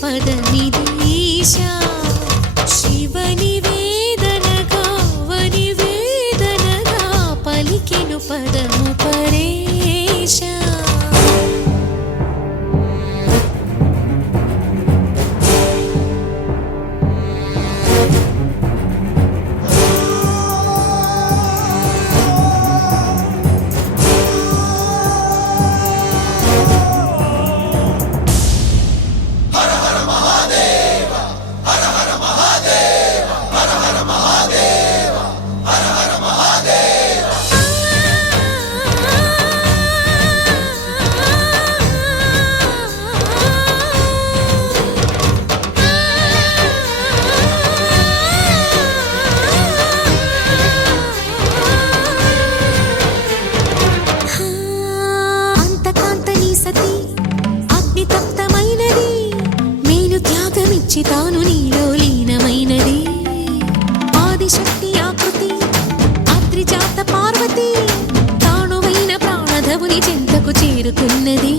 పదమిదీశా శివని వేదనగా వని వేదనగా పలికెను పదము పరేశా తాను నీలో లీనమైనది ఆదిశక్తి ఆకృతి అత్రిజాత పార్వతి తానువైన ప్రాణధవుని చెంతకు చేరుకున్నది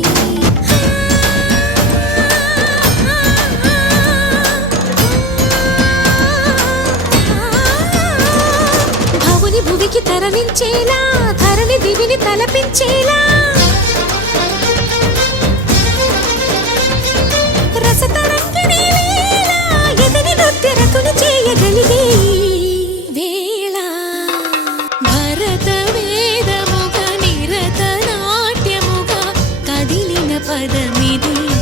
భవుని భువికి తరలించేలా ధరణి దివిని తలపించేలా చేయగలిగే వేళ భరత వేదముగా నిరత నాట్యముగా కదిలిన పదమిదీశా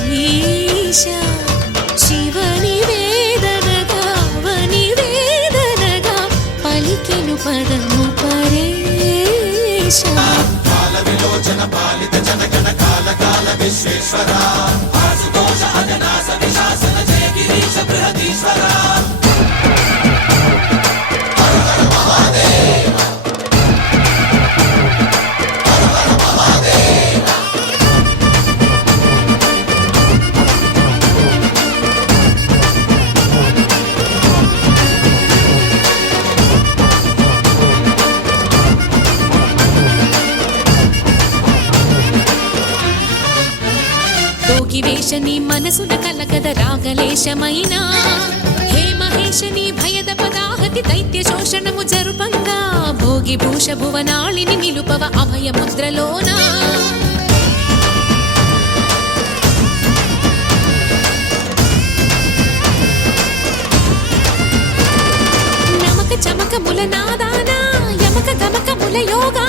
శివని వేదనగా వని వేదనగా పలికెను పదము పరేశా కాల విలోచన పాలిత జనగణ కాల కాల విశ్వేశ్వర ఆశుతోష అజనాశ విశాసన జయ గిరీశ బృహదీశ్వర వేషని మనసున కలగద రాగలేశమైన హే మహేశని భయద పదాహతి దైత్య శోషణము జరుపంగా భోగి భూష భువనాళిని నిలుపవ అభయ ముద్రలోన నమక చమక ముల నాదాన యమక గమక ముల యోగా